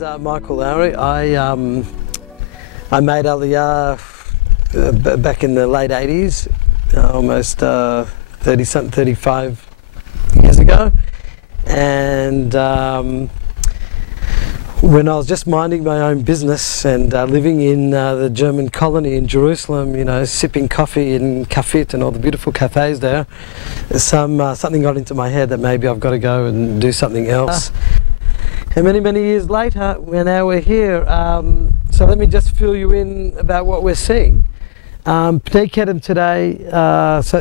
is Michael Lowry. I made Aliyah back in the late 80s, almost 35 years ago, and when I was just minding my own business and living in the German colony in Jerusalem, you know, sipping coffee in Kafit and all the beautiful cafes there, something got into my head that maybe I've got to go and do something else. And many years later, now we're here. So let me just fill you in about what we're seeing. Penei Kedem today,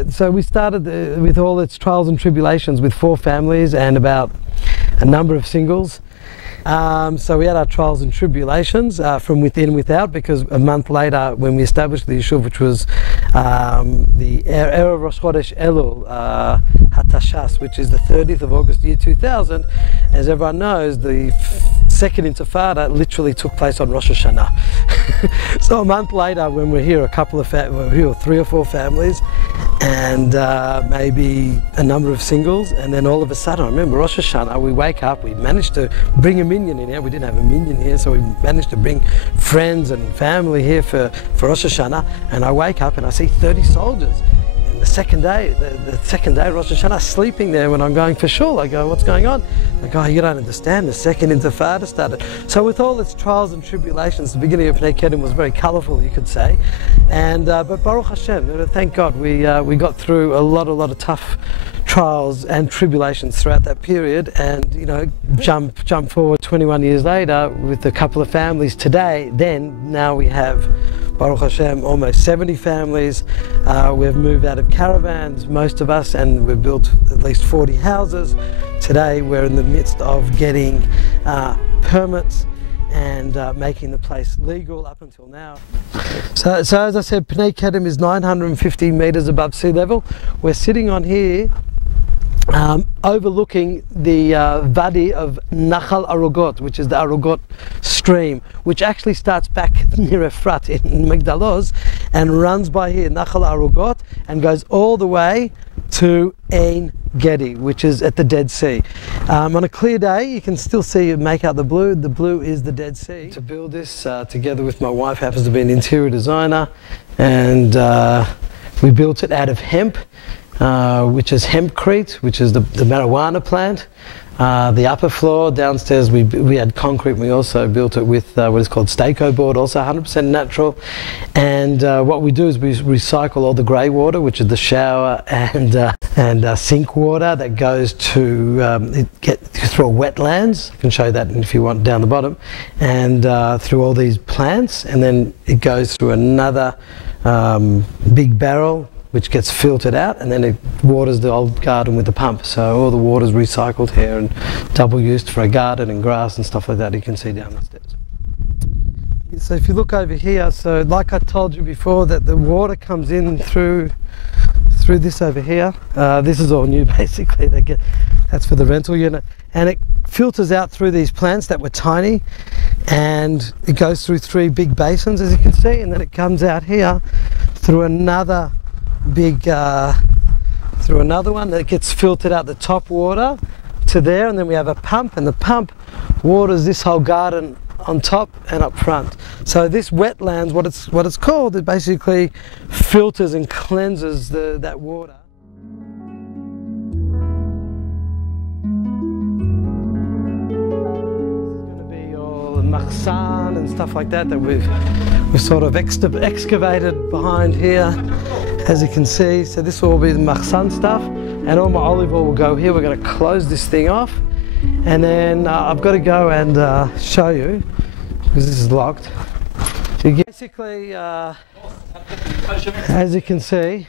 so we started with all its trials and tribulations with 4 families and about a number of singles. So we had our trials and tribulations from within and without, because a month later when we established the Yishuv, which was the Erev Rosh Chodesh Elul HaTashas, which is the 30th of August year 2000, as everyone knows, the second Intifada literally took place on Rosh Hashanah. So a month later when we're here, we're here 3 or 4 families and maybe a number of singles, and then all of a sudden, I remember Rosh Hashanah, we wake up, we managed to bring a minyan in here. We didn't have a minyan here, so we managed to bring friends and family here for Rosh Hashanah, and I wake up and I see 30 soldiers. And the second day, Rosh Hashanah, sleeping there when I'm going for shul. I go, what's going on? They go, oh, you don't understand, the second Intifada started. So with all its trials and tribulations, the beginning of Penei Kedem was very colourful, you could say. And but Baruch Hashem, thank God, we got through a lot of tough trials and tribulations throughout that period, and you know, jump forward 21 years later with a couple of families today. Now we have, Baruch Hashem, almost 70 families. We've moved out of caravans, most of us, and we've built at least 40 houses. Today we're in the midst of getting permits and making the place legal up until now. So as I said, Penei Kedem is 950 metres above sea level. We're sitting on here overlooking the Vadi of Nachal Arugot, which is the Arugot stream, which actually starts back near Efrat in Migdal Oz and runs by here, Nachal Arugot, and goes all the way to Ein Gedi, which is at the Dead Sea. On a clear day, you can still see, make out the blue. The blue is the Dead Sea. To build this, together with my wife, happens to be an interior designer, and we built it out of hemp, which is hempcrete, which is the marijuana plant. The upper floor downstairs, we had concrete. We also built it with what is called Stako board, also 100% natural. And what we do is we recycle all the grey water, which is the shower and sink water that goes to get through wetlands. I can show that if you want down the bottom, and through all these plants, and then it goes through another big barrel, which gets filtered out, and then it waters the old garden with the pump. So all the water's recycled here and double used for a garden and grass and stuff like that. You can see down the steps. So if you look over here, so like I told you before, that the water comes in through this over here. This is all new basically. That's for the rental unit, and it filters out through these plants that were tiny, and it goes through 3 big basins, as you can see, and then it comes out here through another through another one that gets filtered out the top water to there, and then we have a pump, and the pump waters this whole garden on top and up front. So this wetlands, what it's called, it basically filters and cleanses that water. Machsan and stuff like that we've sort of excavated behind here, as you can see. So this will all be the Machsan stuff, and all my olive oil will go here. We're going to close this thing off, and then I've got to go and show you, because this is locked. So you basically, as you can see,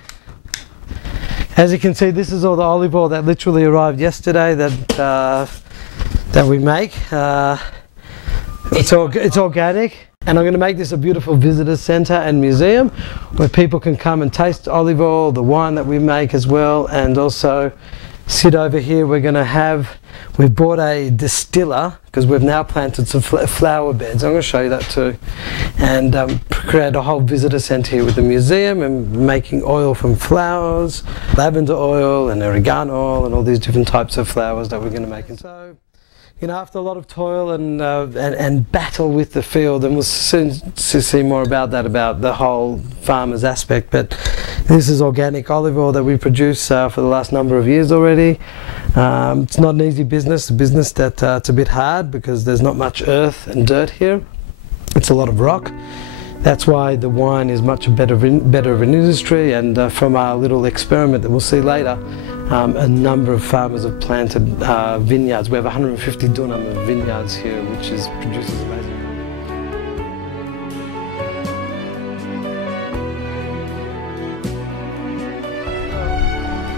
this is all the olive oil that literally arrived yesterday that we make. It's organic, and I'm going to make this a beautiful visitor centre and museum where people can come and taste olive oil, the wine that we make as well, and also sit over here. We've bought a distiller, because we've now planted some flower beds. I'm going to show you that too, and create a whole visitor centre here with the museum, and making oil from flowers, lavender oil and oregano oil and all these different types of flowers that we're going to make. And so after a lot of toil and battle with the field, and we'll soon see more about that, about the whole farmer's aspect. But this is organic olive oil that we produce for the last number of years already. It's not an easy business, a business that it's a bit hard because there's not much earth and dirt here. It's a lot of rock. That's why the wine is much better of an industry, and from our little experiment that we'll see later, a number of farmers have planted vineyards. We have 150 dunam of vineyards here, which produces amazing.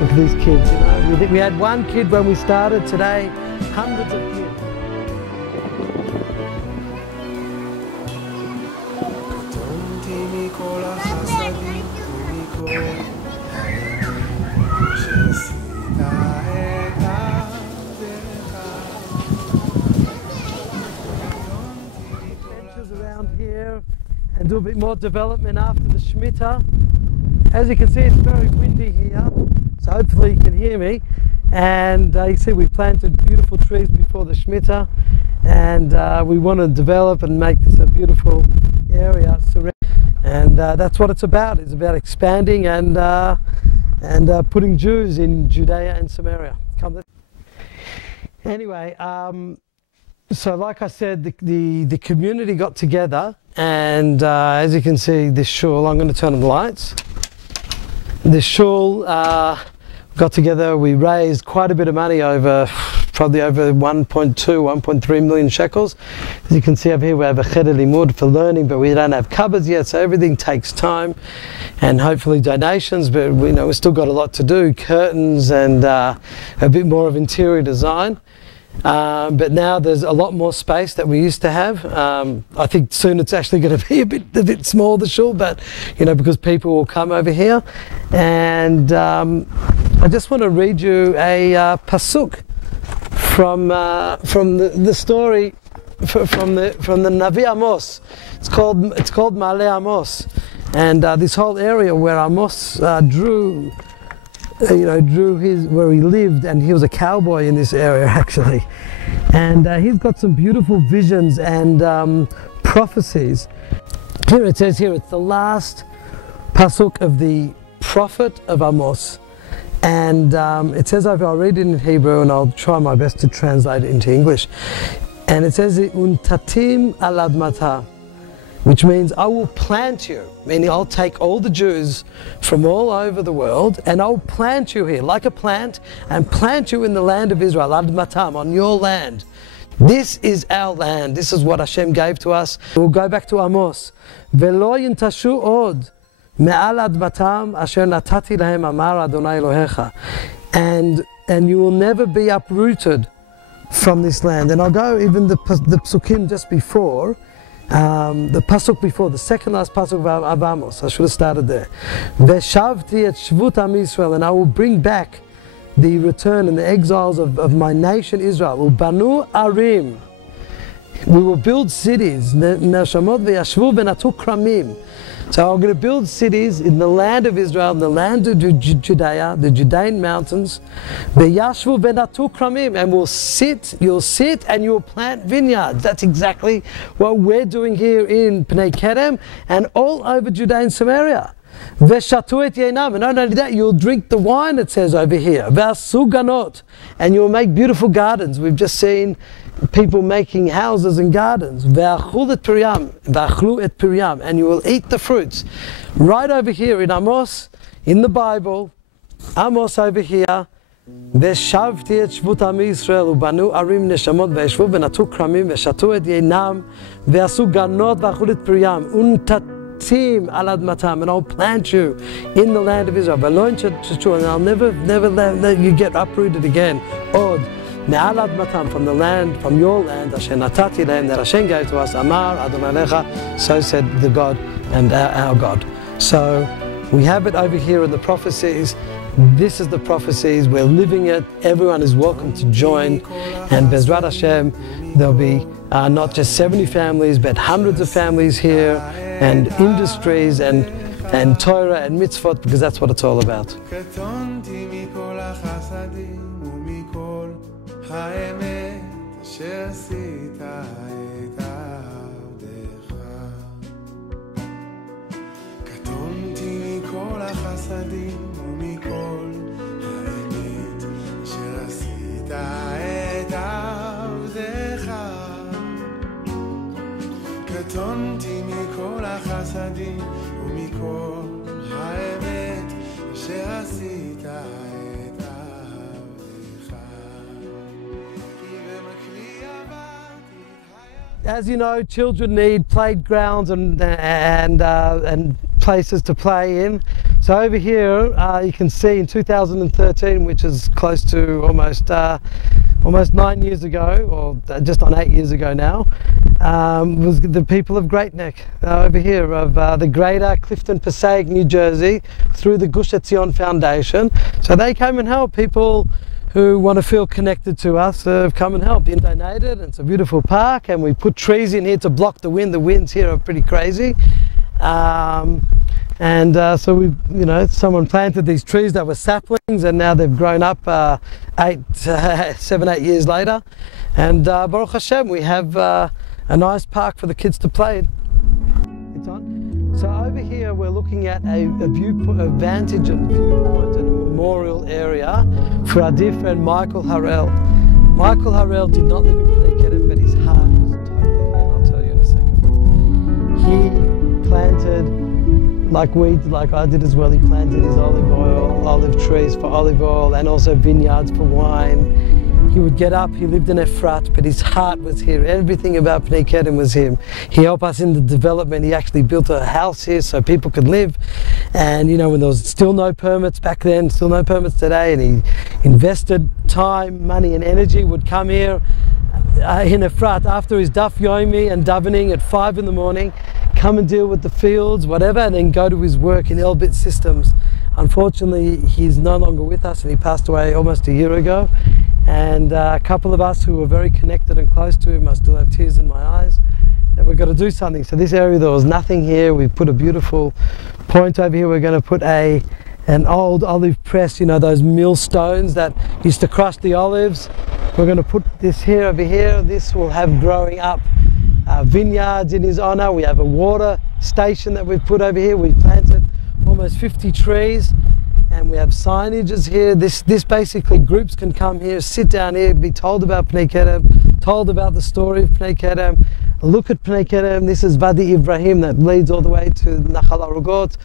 Look at these kids, we had one kid when we started, today hundreds of kids. Around here and do a bit more development after the Shemitah. As you can see, it's very windy here, so hopefully you can hear me. And you see we planted beautiful trees before the Shemitah, and we want to develop and make this a beautiful area. And that's what it's about. It's about expanding and putting Jews in Judea and Samaria. Anyway, so like I said, the community got together, and as you can see, this shul, I'm going to turn on the lights. This shul got together, we raised quite a bit of money, probably over 1.3 million shekels. As you can see over here, we have a cheder limud for learning, but we don't have cupboards yet, so everything takes time, and hopefully donations, but we've still got a lot to do, curtains and a bit more of interior design. But now there's a lot more space that we used to have. I think soon it's actually going to be a bit small, the shul, but because people will come over here. And I just want to read you a pasuk from the story from the Navi Amos. It's called Ma'ale Amos, and this whole area where Amos drew where he lived, and he was a cowboy in this area actually, and he's got some beautiful visions and prophecies. Here it says, it's the last pasuk of the prophet of Amos, and it says over, I'll read it in Hebrew and I'll try my best to translate it into English, and it says untatim al admata, which means I will plant you, meaning I'll take all the Jews from all over the world and I'll plant you here like a plant, and plant you in the land of Israel, admatam, on your land. This is our land. This is what Hashem gave to us. We'll go back to Amos. Velo yintashu od me'al admatam asher natati lahem amar Adonai Elohecha. And you will never be uprooted from this land. And I'll go even the psukim just before, the pasuk before, the second last pasuk of Amos. I should have started there. Veshavti et shvut am Yisrael, and I will bring back the return and the exiles of my nation Israel. Ubanu arim, we will build cities. Neshamot v'yashvu v'natu kramim. So I'm going to build cities in the land of Israel, in the land of Judea, the Judean mountains. V'yashvu v'natu kramim, and you'll sit and you'll plant vineyards. That's exactly what we're doing here in Penei Kedem and all over Judea and Samaria. V'shatu et yainam, and not only that, you'll drink the wine, it says over here. V'asu ganot, and you'll make beautiful gardens. We've just seen people making houses and gardens. Ve'achlu et piryam, and you will eat the fruits. Right over here in Amos, in the Bible, Amos over here, Veshavti et shvut am Yisrael ubanu arim neshamot ve'eshvu v'natu kramim ve'shatu et yainam ve'asu ganot ve'achlu et piryam untatim al admatam, and I'll plant you in the land of Israel. And I'll never let you get uprooted again. Od me'al admatam, from the land, from your land, asher natati lahem, that Hashem gave to us, amar Adonai Elohecha, so said the God and our God. So we have it over here in the prophecies. This is the prophecies, we're living it, everyone is welcome to join, and Bezrat Hashem, there'll be not just 70 families, but hundreds of families here, and industries, and Torah and mitzvot, because that's what it's all about. האמת שעשית את עבדך. קטונתי מכל החסדים ומכל האמת שעשית את עבדך. קטונתי מכל החסדים ומכל האמת שעשית את עבדך. As you know, children need playgrounds and places to play in. So over here you can see in 2013, which is close to almost 9 years ago, or just on 8 years ago now, was the people of Great Neck over here of the greater Clifton, Passaic, New Jersey, through the Gush Etzion Foundation. So they came and helped people who want to feel connected to us, have come and helped. And donated, and it's a beautiful park, and we put trees in here to block the wind. The winds here are pretty crazy. So we, someone planted these trees that were saplings, and now they've grown up 7, 8 years later. And Baruch Hashem, we have a nice park for the kids to play in. It's on. So over here we're looking at a vantage and viewpoint and a memorial area for our dear friend Michael Harel. Michael Harel did not live in Penei Kedem, but his heart was totally here, and I'll tell you in a second. He planted, like I did as well, he planted his olive trees for olive oil, and also vineyards for wine. He would get up, he lived in Efrat, but his heart was here. Everything about Penei Kedem was him. He helped us in the development. He actually built a house here so people could live. And when there was still no permits back then, still no permits today, and he invested time, money and energy, would come here in Efrat after his daf yomi and davening at 5 in the morning, come and deal with the fields, whatever, and then go to his work in Elbit Systems. Unfortunately, he's no longer with us, and he passed away almost a year ago. And a couple of us who were very connected and close to him, I still have tears in my eyes, that we've got to do something. So this area, there was nothing here. We've put a beautiful point over here. We're going to put an old olive press, those millstones that used to crush the olives. We're going to put this here over here. This will have growing up vineyards in his honor. We have a water station that we've put over here. We've planted almost 50 trees. And we have signages here. This basically, groups can come here, sit down here, be told about Penei Kedem, told about the story of Penei Kedem, look at Penei Kedem. This is Vadi Ibrahim that leads all the way to Nachal Arugot.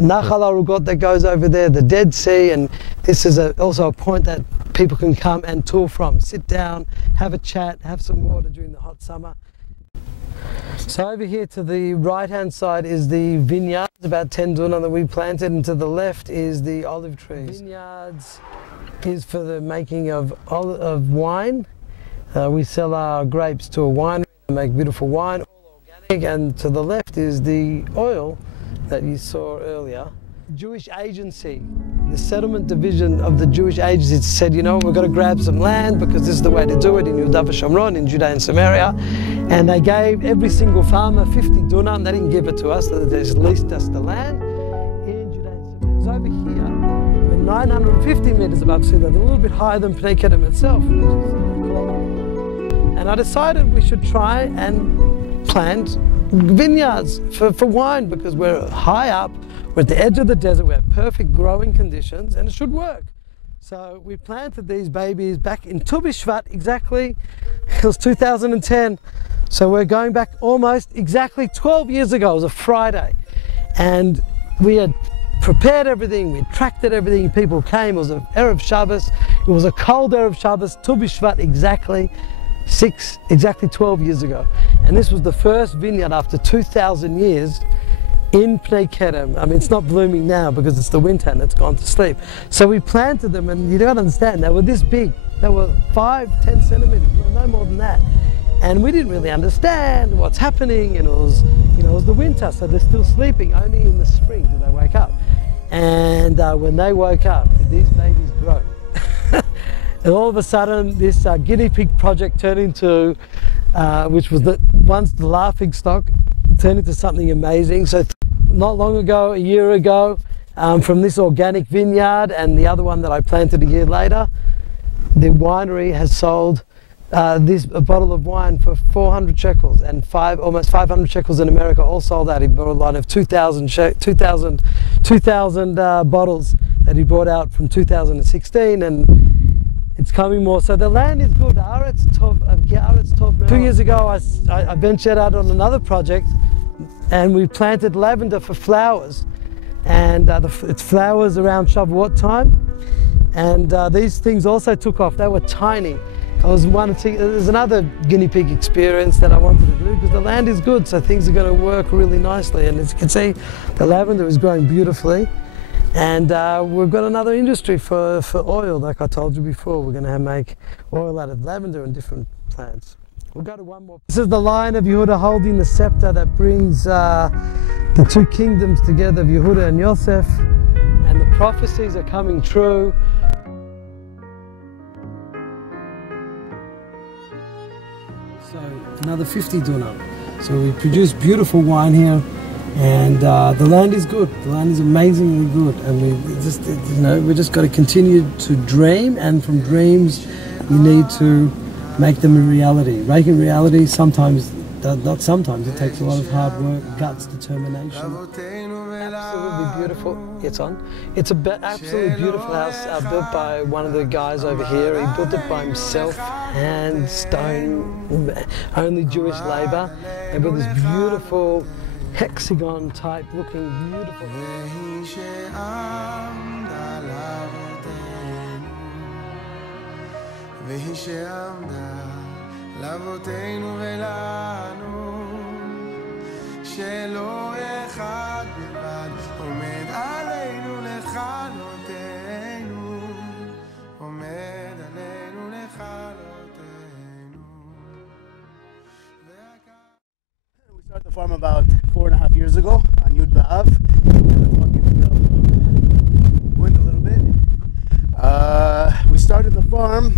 Nachal Arugot that goes over there, the Dead Sea, and this is also a point that people can come and tour from. Sit down, have a chat, have some water during the hot summer. So over here to the right hand side is the vineyards, about 10 dunam that we planted, and to the left is the olive trees. Vineyards is for the making of wine. We sell our grapes to a winery and make beautiful wine, all organic, and to the left is the oil that you saw earlier. Jewish agency, the settlement division of the Jewish agency said, we've got to grab some land because this is the way to do it in Yehuda v'Shomron, in Judean and Samaria. And they gave every single farmer 50 dunam. They didn't give it to us, they just leased us the land in Judean and Samaria. So over here, we're 950 meters above sea level, a little bit higher than Penei Kedem itself. And I decided we should try and plant vineyards for wine, because we're high up. We're at the edge of the desert, we have perfect growing conditions, and it should work. So we planted these babies back in Tu B'Shvat exactly, it was 2010. So we're going back almost exactly 12 years ago. It was a Friday. And we had prepared everything, we tracted everything, people came, it was an Erev Shabbos, it was a cold Erev Shabbos, Tu B'Shvat exactly 12 years ago. And this was the first vineyard after 2,000 years in Penei Kedem. I mean, it's not blooming now because it's the winter and it's gone to sleep. So we planted them, and you don't understand, they were this big. They were 5-10 centimeters, no more than that. And we didn't really understand what's happening, and it was the winter, so they're still sleeping. Only in the spring do they wake up. And when they woke up, these babies grow. And all of a sudden, this guinea pig project turned into, which was once the laughing stock, turned into something amazing. So not long ago, a year ago, from this organic vineyard and the other one that I planted a year later, the winery has sold a bottle of wine for 400 shekels, and almost 500 shekels in America, all sold out. He bought a line of 2,000 bottles that he brought out from 2016, and it's coming more. So the land is good. 2 years ago, I ventured out on another project, and we planted lavender for flowers, and it's flowers around Shavuot time, and these things also took off. They were tiny. There's another guinea pig experience that I wanted to do, because the land is good, so things are going to work really nicely. And as you can see, the lavender is growing beautifully, and we've got another industry for oil. Like I told you before, we're going to make oil out of lavender and different plants. We'll go to one more. This is the line of Yehuda holding the scepter that brings the two kingdoms together, of Yehuda and Yosef, and the prophecies are coming true. So another 50 dunam. So we produce beautiful wine here, and the land is good. The land is amazingly good, and we just got to continue to dream, and from dreams we need to make them a reality. Making reality sometimes, not sometimes, it takes a lot of hard work, guts, determination. Absolutely beautiful. It's on. It's an absolutely beautiful house built by one of the guys over here. He built it by himself, hand, stone, only Jewish labor. They built this beautiful hexagon type looking beautiful. והיא שעמדה לאבותינו ולנו, שלא אחד בלבד עומד עלינו לכלותנו, עומד עלינו לכלותנו. We started the farm about 4.5 years ago on Yud B'Av. Wind a little bit. We started the farm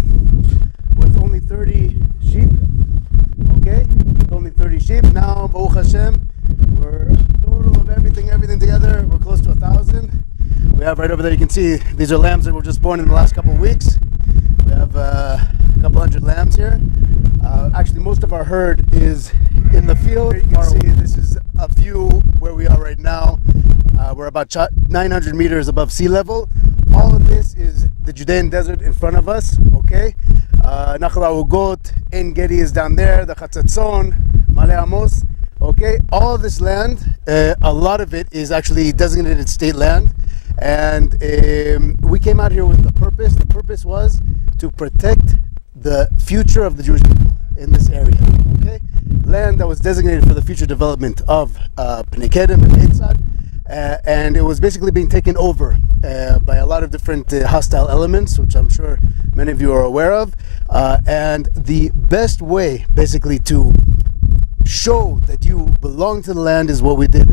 with only 30 sheep, okay? With only 30 sheep. Now, Baruch Hashem, we're total of everything together, we're close to 1,000. We have right over there, you can see, these are lambs that were just born in the last couple of weeks. We have a couple hundred lambs here. Actually, most of our herd is in the field. You can see this is a view where we are right now. We're about 900 meters above sea level. All of this is the Judean desert in front of us, okay? Nachal HaUgot, Ein Gedi is down there, the Chatzatzon, Male Amos, okay? All of this land, a lot of it is actually designated state land, and we came out here with a purpose. The purpose was to protect the future of the Jewish people in this area, okay? Land that was designated for the future development of Penei Kedem and Eitzad. And it was basically being taken over by a lot of different hostile elements, which I'm sure many of you are aware of. And the best way, basically, to show that you belong to the land is what we did.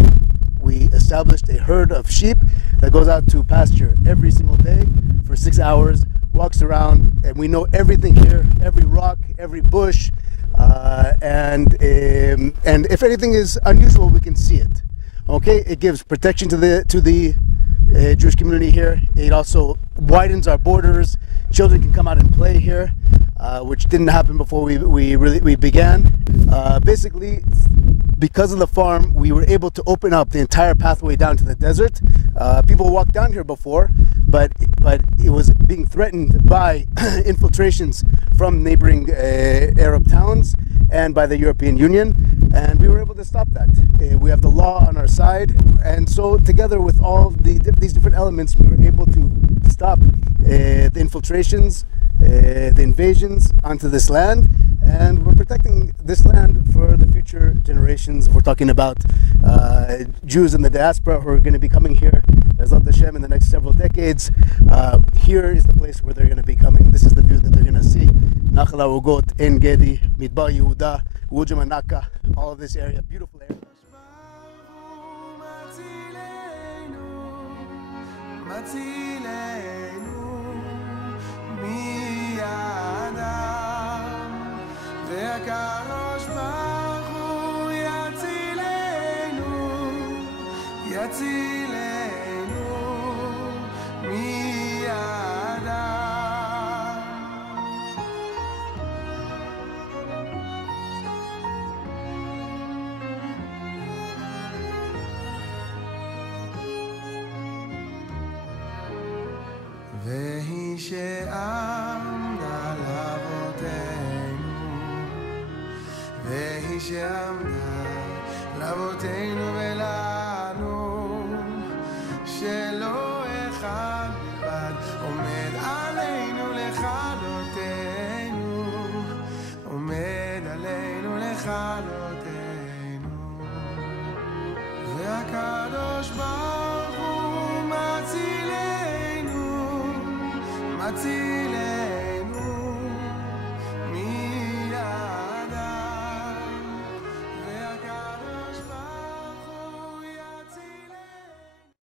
We established a herd of sheep that goes out to pasture every single day for 6 hours, walks around, and we know everything here, every rock, every bush, and if anything is unusual, we can see it. Okay, it gives protection to the Jewish community here. It also widens our borders. Children can come out and play here, which didn't happen before we began. Basically, because of the farm, we were able to open up the entire pathway down to the desert. People walked down here before, but it was being threatened by infiltrations from neighboring Arab towns and by the European Union, and we were able to stop that. We have the law on our side, and so together with all these different elements, we were able to stop the infiltrations, the invasions onto this land, and we're protecting this land for the future generations. We're talking about Jews in the diaspora who are going to be coming here, Bezat Hashem, in the next several decades. Here is the place where they're going to be coming. This is the view that they're going to see. Nachal HaUgot, Ein Gedi, Midbar Yehuda, Ujem Anaka, all of this area, beautiful area. והקדוש ברוך הוא יצילנו מידם. והיא שעמדה לאבותינו, והיא שעמדה לאבותינו ולנו, שלא אחד בלבד עומד עלינו לכלותנו, עומד עלינו לכלותנו. והקדוש ברוך הוא מצילנו, מציל